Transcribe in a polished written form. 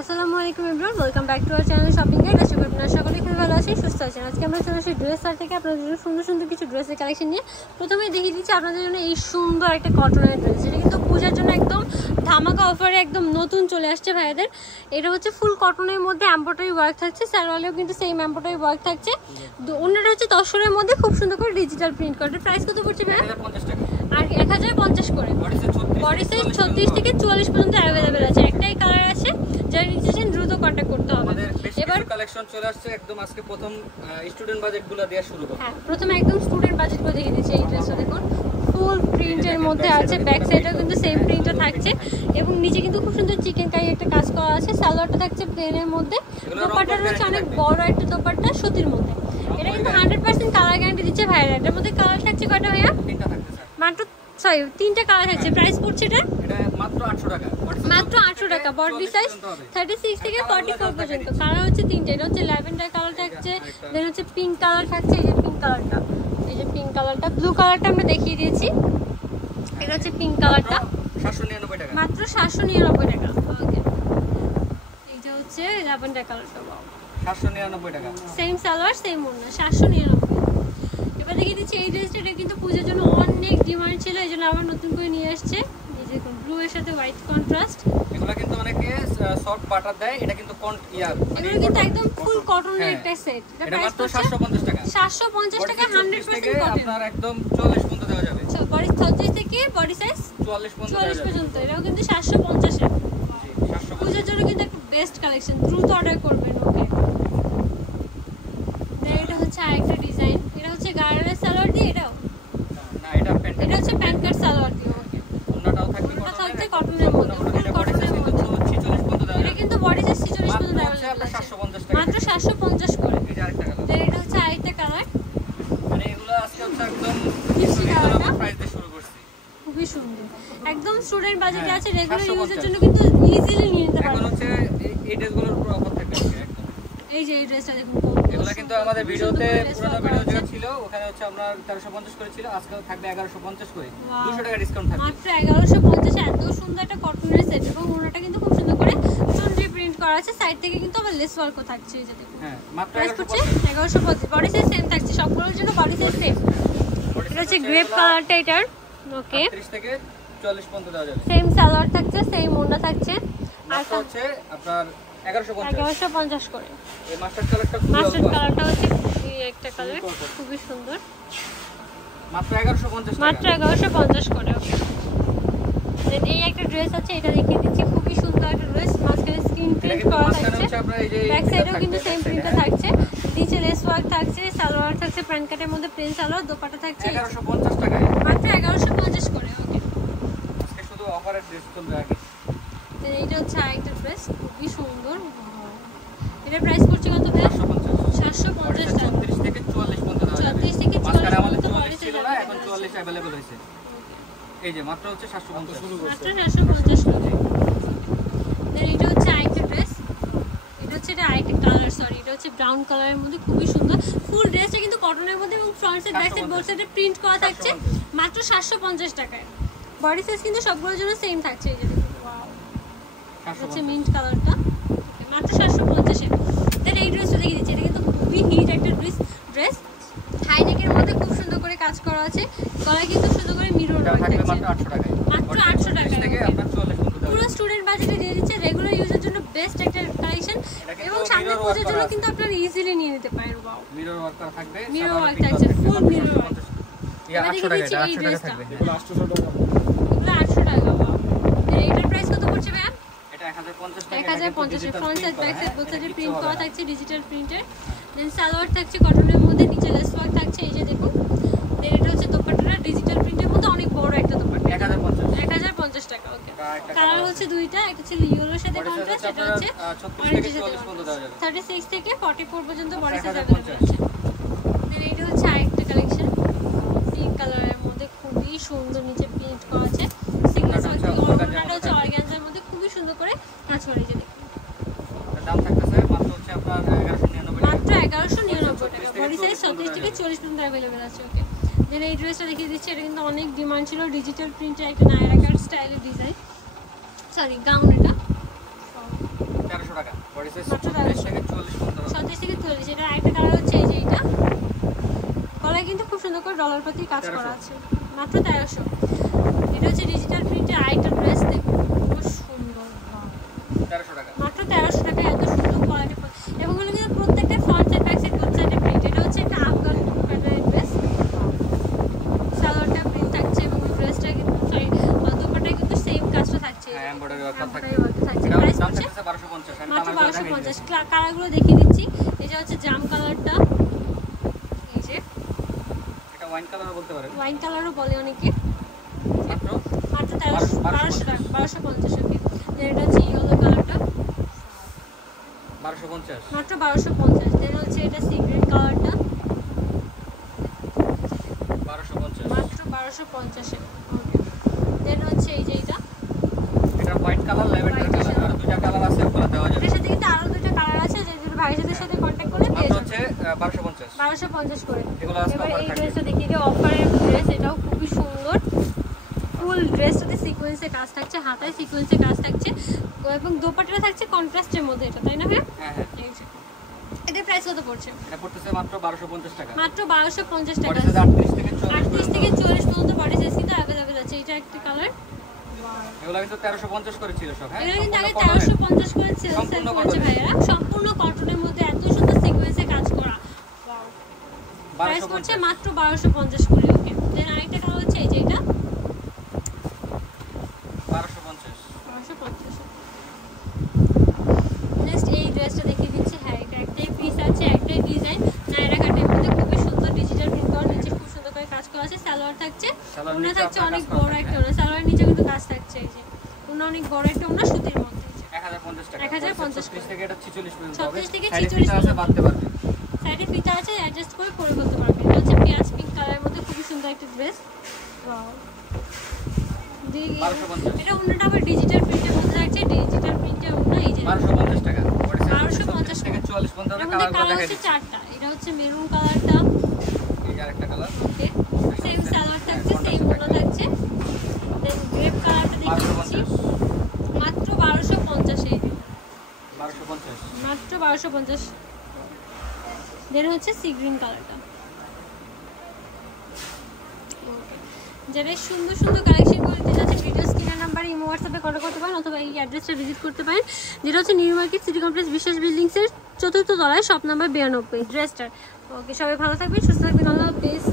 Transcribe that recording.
আসসালামু আলাইকুম everyone, welcome back to our channel shopping guide. আশা করি আপনারা সকলে খুব ভালো আছেন, সুস্থ আছেন। আজকে আমরা চলে আসি ড্রেস সার থেকে আপনাদের জন্য সুন্দর সুন্দর কিছু ড্রেসের কালেকশন নিয়ে। প্রথমেই দেখিয়ে দিচ্ছি আপনাদের জন্য এই সুন্দর একটা কটনের ড্রেস, যেটা কিন্তু পূজার জন্য একদম ধামাকা অফারে একদম নতুন চলে আসছে ভাইয়াদের। এটা হচ্ছে ফুল কটনের মধ্যে এমব্রয়ডারি ওয়ার্ক থাকছে, সালোয়ারেও কিন্তু সেম এমব্রয়ডারি ওয়ার্ক থাকছে। অন্যটা হচ্ছে তসরের মধ্যে খুব সুন্দর করে ডিজিটাল প্রিন্ট করা। প্রাইস কত পড়ছে ভাই? আর 1050 করে। বডি সাইজ 36 থেকে 44 পর্যন্ত অ্যাভেলেবেল আছে। একটাই কালার আছে, যারা নিচ্ছেন দ্রুত কন্ট্যাক্ট করতে হবে। এবার কালেকশন চলে আসছে একদম আজকে প্রথম স্টুডেন্ট বাজেটগুলো দেয়া শুরু করব। হ্যাঁ, প্রথমে একদম স্টুডেন্ট বাজেটগুলো দেখিয়ে দিচ্ছি। এই ড্রেসটা দেখুন, ফুল প্রিন্টের মধ্যে আছে, ব্যাক সাইডেও কিন্তু সেম প্রিন্টটা থাকছে এবং নিচে কিন্তু খুব সুন্দর চিকেন কারি একটা কাজ করা আছে। সালোয়ারটা থাকছে প্লেনের মধ্যে, দোপাট্টাটা হচ্ছে অনেক বড় একটা দোপাট্টা সুতির মধ্যে। এটা কিন্তু 100% কালার গ্যারান্টি দিচ্ছে ভাইরা। এটার মধ্যে কালার থাকছে কয়টা ভাইয়া? তিনটা থাকছে স্যার। মাত্র তিনটা কালার থাকছে। প্রাইস পড়ছে এটা মাত্র 800 টাকা। মাত্র 800 টাকা। বডি সাইজ 36 থেকে 44 পর্যন্ত। কালার হচ্ছে তিনটা। এটা হচ্ছে ল্যাভেন্ডার কালার থাকছে, দেন হচ্ছে পিঙ্ক কালার থাকছে। এই যে পিঙ্ক কালারটা, এই যে পিঙ্ক কালারটা, ব্লু কালারটা আমরা দেখিয়ে দিয়েছি। এটা হচ্ছে পিঙ্ক কালারটা, 799 টাকা। মাত্র 799 টাকা। ওকে, এইটা হচ্ছে ল্যাভেন্ডার কালারটা, 799 টাকা। সেম সালোয়ার সেম ওড়না, 799। এবার দেখিয়ে দিচ্ছি এই ড্রেসটা। এটা কিন্তু পূজার জন্য অনেক ডিমান্ড ছিল, এই জন্য আবার নতুন করে নিয়ে আসছে। এই যে ব্লু এর সাথে হোয়াইট কন্ট্রাস্ট। এগুলো কিন্তু অনেকে সফট বাটার দেয়, এটা কিন্তু এগুলো কিন্তু একদম ফুল কটনের একটা সেট। এটা মাত্র 750 টাকা। 750 টাকা, 100% কটন। আপনার একদম 44 পর্যন্ত দেওয়া যাবে। বডি 36 থেকে বডি সাইজ 44 পর্যন্ত। এটাও কিন্তু 750 এ। পূজার জন্য কিন্তু একটা বেস্ট কালেকশন, দ্রুত অর্ডার করবেন। ওকে, এটা হচ্ছে আরেকটা ডিজাইন। এটা হচ্ছে গার্মেন্টস সালোয়ার দিয়ে, এটাও না, এটা প্যান্ট। এটা হচ্ছে প্যান্ট কাট সালোয়ার দিয়ে। ওকে, ওন্নাটাও থাকবে কটনের মধ্যে, ফুল কটনের মধ্যে। 46 পর্যন্ত দেওয়া এটা যাবে। কিন্তু বডি সাইজ 46 পর্যন্ত দেওয়া হচ্ছে যাবে। আপনার 750 টাকা। মাত্র 750 করে। এই যে আরেকটা কালার। এটা হচ্ছে আরেকটা কালার। মানে এগুলো আজকে হচ্ছে একদম মিষ্টি কালারটা প্রাইস দিয়ে শুরু করছি। খুবই সুন্দর, একদম স্টুডেন্ট বাজেটে আছে, রেগুলার 750 ইউজের জন্য কিন্তু ইজিলি নিয়ে নিতে এখন পারবেন। হচ্ছে এই ড্রেসগুলোর উপর অফার থাকবে আজকে একদম। এই যে এই ড্রেসটা দেখুন, এগুলো কিন্তু আমাদের ভিডিওতে পুরোনো ভিডিও যেটা ছিল ওখানে হচ্ছে আমরা 1350 করে ছিল, আজকে থাকবে 1150 করে। 200 টাকা ডিসকাউন্ট থাকবে। মাত্র 1150। এত সুন্দর একটা কটনের সেট এবং ওনাটা কিন্তু খুব সুন্দর করে চন্দ্রি প্রিন্ট করা আছে। সাইড থেকে কিন্তু আবার লেস ওয়ার্কও থাকছে। এই যে দেখুন, হ্যাঁ মাত্র প্রাইস হচ্ছে 1150। 1150। বডি সাইজ সেম থাকছে, সবগুলোর জন্য বডি সাইজ সেম। এটা হচ্ছে গ্রেপ কালারটা এটার। ওকে, 30 থেকে 44 পর্যন্ত দেওয়া যাবে। সেম সালোয়ার থাকছে, সেম ওড়না থাকছে। আর মাত্র হচ্ছে আপনার 1150 1150 করে। এই মাস্টার্ড কালারটা খুব মাস্টার্ড অল্প। কালারটা হচ্ছে এই একটা কালার, খুবই সুন্দর। মাত্র 1150 টাকা। মাত্র 1150 করে। ওকে, দেন এই একটা ড্রেস আছে, এটা দেখিয়ে দিচ্ছি। খুবই সুন্দর একটা ড্রেস, মাঝখানে স্ক্রিন প্রিন্ট করা থাকছে, ব্যাক সাইডেও কিন্তু সেম প্রিন্টটা থাকছে, নিচে লেস ওয়ার্ক থাকছে, সালোয়ার থাকছে প্যান্ট কাটের মধ্যে প্লেন সালোয়ার, দোপাট্টা থাকছে 1150 টাকা। মাত্র 1150 করে। ওকে, আজকে শুধু অফারের ড্রেস চলবে আগে। দেন এইটা হচ্ছে আরেকটা ড্রেস, খুবই সুন্দর। এটার প্রাইস পড়ছে কত ভাই? 750 টাকা। 36 থেকে 44 পর্যন্ত দেওয়া যাবে। 36 থেকে 44 মাঝখানে আমাদের পর্যন্ত 44 ছিল না, এখন 44 अवेलेबल হয়েছে। এই যে মাত্র হচ্ছে 750 শুরু করছে। মাত্র 750 করে। দেন এটা হচ্ছে আরেকটা ড্রেস। এটা হচ্ছে আরেকটা কালার, সরি, এটা হচ্ছে ব্রাউন কালারের মধ্যে, খুবই সুন্দর। ফুল ড্রেসটা কিন্তু কটনের মধ্যে এবং front side back side both সাইডে প্রিন্ট করা থাকছে, মাত্র 750 টাকায়। বডি সাইজ কিন্তু সবগুলোর জন্য সেম থাকছে। এই যে দেখুন, ওয়াও, হচ্ছে মিন্ট কালারটা, মাত্র 750 এ। দেন এই ড্রেসটা দেখিয়ে দিচ্ছি। এটা কিন্তু খুবই হিট একটা ড্রেস, হাই নেকের মধ্যে খুব সুন্দর করে কাজ করা আছে, গলায় কিন্তু সুন্দর করে মিরর ওয়ার্ক থাকবে থাকছে। মাত্র 800 টাকায়। মাত্র 800 টাকায় থেকে আপনার 44 পর্যন্ত দেওয়া পুরো যাবে। স্টুডেন্ট বাজেটে দিয়ে দিচ্ছে, রেগুলার ইউজের জন্য বেস্ট একটা কালেকশন এবং সামনে পূজার জন্য কিন্তু আপনারা ইজিলি নিয়ে নিতে পারেন। ওয়াও, মিরর ওয়ার্ক করা থাকবে, মিরর ওয়ার্ক থাকছে, ফুল মিরর ওয়ার্ক। ইয়া 800 টাকা, এটা 800 টাকা থাকবে। এগুলো 800 টাকা। ওয়াও, এটার প্রাইস কত পড়ছে ভাই? এটা 1050 টাকা। 1050 এর front side back side both সাইডে প্রিন্ট করা থাকছে, ডিজিটাল প্রিন্টের। দেন সালোয়ার থাকছে কটনের মধ্যে, নিচে লেস ওয়ার্ক থাকছে। এই যে দেখুন, দেন এটা হচ্ছে দোপাট্টাটা ডিজিটাল প্রিন্টের মধ্যে, অনেক বড় একটা দোপাট্টা, 1050 টাকা। ওকে, কালার হচ্ছে দুইটা, একটা ছিল ইয়েলোর সাথে কন্ট্রাস্ট, এটা হচ্ছে 36 থেকে 44 পর্যন্ত দেওয়া যাবে। 36 থেকে 44 পর্যন্ত বডি সাইজ अवेलेबल আছে। দেন এটা হচ্ছে আরেকটা কালেকশন, পিঙ্ক কালারের মধ্যে, খুবই সুন্দর, নিচে প্রিন্ট করা আছে, সিগনেচার ওড়নাটা হচ্ছে অর্গানজার মধ্যে, খুবই সুন্দর করে কাজ করে। এই যে দেখুন, দাম থাকতেছে মাত্র হচ্ছে আপনার 1199 টাকা। মাত্র 1199 টাকা। বডি সাইজ 36 থেকে 40 পর্যন্ত अवेलेबल আছে। ওকে, দেন এই ড্রেসটা দেখিয়ে দিচ্ছি। এটা কিন্তু অনেক ডিমান্ড ছিল, ডিজিটাল প্রিন্টের একটা নায়রা কাট স্টাইলের ডিজাইন, সরি গাউন, এটা 1300 বডি সাইজ 36 থেকে 40 পর্যন্ত 36 থেকে 40। এটা একটা কালার হচ্ছে এই যে এটা, গলায় কিন্তু খুব সুন্দর করে ডলার প্রতি কাজ করা আছে, মাত্র 1300। এটা হচ্ছে ডিজিটাল প্রিন্টের আরেকটা ড্রেস, দেখুন খুব সুন্দর, 1300 টাকা, মাত্র 1300 টাকা। এত সুন্দর কোয়ালিটি এবং এগুলো কিন্তু প্রত্যেকটা ফ্রন্ট সাইড ব্যাক সাইড দুই সাইডে প্রিন্ট। এটা হচ্ছে একটা আফগান প্যাটার্নের ড্রেস, সালোয়ারটা প্রিন্ট থাকছে এবং ড্রেসটা কিন্তু সরি দুপাট্টায় কিন্তু সেম কাজটা থাকছে, হ্যাঁ এমব্রয়ডারি ওয়ার্ক থাকছে। এটা প্রাইস হচ্ছে 1250, মাত্র 1250। কালারগুলো দেখিয়ে দিচ্ছি। এই যে হচ্ছে জাম কালারটা, এই যে এটা ওয়াইন কালার বলতে পারেন, ওয়াইন কালারও বলে অনেকে, মাত্র 1250 টাকা, 1250। ওকে, এটা হচ্ছে ইয়েলো কালারটা 1250, মাত্র 1250। দেন হচ্ছে এটা সি গ্রিন কালারটা 1250, মাত্র 1250 এ। ওকে, দেন হচ্ছে এই যে এটা হোয়াইট কালার, ল্যাভেন্ডার কালার, আর দুটো কালার আছে ওগুলো দেওয়া যাবে। এর সাথে কিন্তু আরো দুটো কালার আছে, যে দুটো ভাইদের সাথে কন্টাক্ট করলে পেয়ে মাত্র যাবেন। হচ্ছে 1250, 1250 করে। এগুলো আছে এবার অফার এই থাকবে। ড্রেসটা দেখিয়ে দিই, অফারের ড্রেস, এটাও খুবই সুন্দর। ফুল ড্রেসটাতে সিকোয়েন্সে কাজ থাকছে, হাতায় সিকোয়েন্সে কাজ থাকছে এবং দোপাট্টাটা থাকছে কন্ট্রাস্টের মধ্যে, এটা তাই না ভাই? হ্যাঁ হ্যাঁ, এই যে এটা প্রাইস কত পড়ছে? এটা পড়তেছে মাত্র 1250 টাকা, মাত্র 1250 টাকা। বডি সাইজ 38 থেকে 40 38 থেকে 40 পর্যন্ত বডি সাইজ কিন্তু अवेलेबल আছে। এটা একটা কালার, এগুলো কিন্তু 1350 করে ছিল সব, হ্যাঁ এটা কিন্তু আগে সম্পূর্ণ cotton 1350 করে সেল সম্পূর্ণ করছে cotton। ভাইরা, সম্পূর্ণ কটনের মধ্যে এত সুন্দর সিকোয়েন্সে কাজ করা। প্রাইস 1250, করছে মাত্র 1250 করে। ওকে, দেন আরেকটা কালার হচ্ছে এই যে এটা 1250, 1250। নেক্সট এই ড্রেসটা দেখিয়ে দিচ্ছি। হ্যাঁ, এটা একটাই পিস আছে, একটাই ডিজাইন, নায়রা কাটের মধ্যে খুবই সুন্দর ডিজিটাল প্রিন্ট করা, নিচে খুব সুন্দর করে কাজ করা আছে। সালোয়ার থাকছে, সালোয়ার ওনা নিচে থাকছে আপনার অনেক কাজ করা বড় থাকবে। একটা ওনা, সালোয়ারের নিচে কিন্তু কাজ থাকছে। এই যে ওনা অনেক বড় একটা ওনা, সুতির মধ্যে। 1050 টাকা, 1050 36 থেকে এটা 46 পর্যন্ত হবে, 36 থেকে সাইডে 46 ফিতা আছে, বাঁধতে পারবে। সাইডে ফিতা আছে, অ্যাডজাস্ট করে পরে করতে পারবেন। এটা হচ্ছে পিয়াজ পিঙ্ক কালারের মধ্যে খুবই সুন্দর একটা ড্রেস। ওয়াও, 1250, এটা ওনাটা আবার ডিজিটাল প্রিন্টের মধ্যে থাকছে, ডিজিটাল প্রিন্টের ওনা। এই যে 1250 টাকা, বডি সাইজ 1250 থেকে 44 পর্যন্ত হবে। এর মধ্যে কালারগুলো কালার দেখাই হচ্ছে দিচ্ছি। চারটা। এটা হচ্ছে মেরুন কালারটা, এই যে আরেকটা কালার, ওকে, সেম সালোয়ার থাকছে, সেম ওনা থাকছে। দেন গ্রেপ কালারটা দেখিয়ে দিচ্ছি, 1250, মাত্র 1250 এই যে 1250, মাত্র 1250। দেন হচ্ছে সি গ্রিন কালারটা। যারা সুন্দর সুন্দর কালেকশন করে দিতে যাচ্ছে, ভিডিও স্ক্রিনের নাম্বারে ইমো হোয়াটসঅ্যাপে কন্ট্যাক্ট করতে পারেন, অথবা এই অ্যাড্রেসটা ভিজিট করতে পারেন, যেটা হচ্ছে নিউ মার্কেট সিটি কমপ্লেক্স বিশ্বাস বিল্ডিংসের 4র্থ তলায়, শপ নাম্বার 92, ড্রেসটার। ওকে, সবাই ভালো থাকবেন, সুস্থ থাকবেন, আল্লাহ হাফেজ।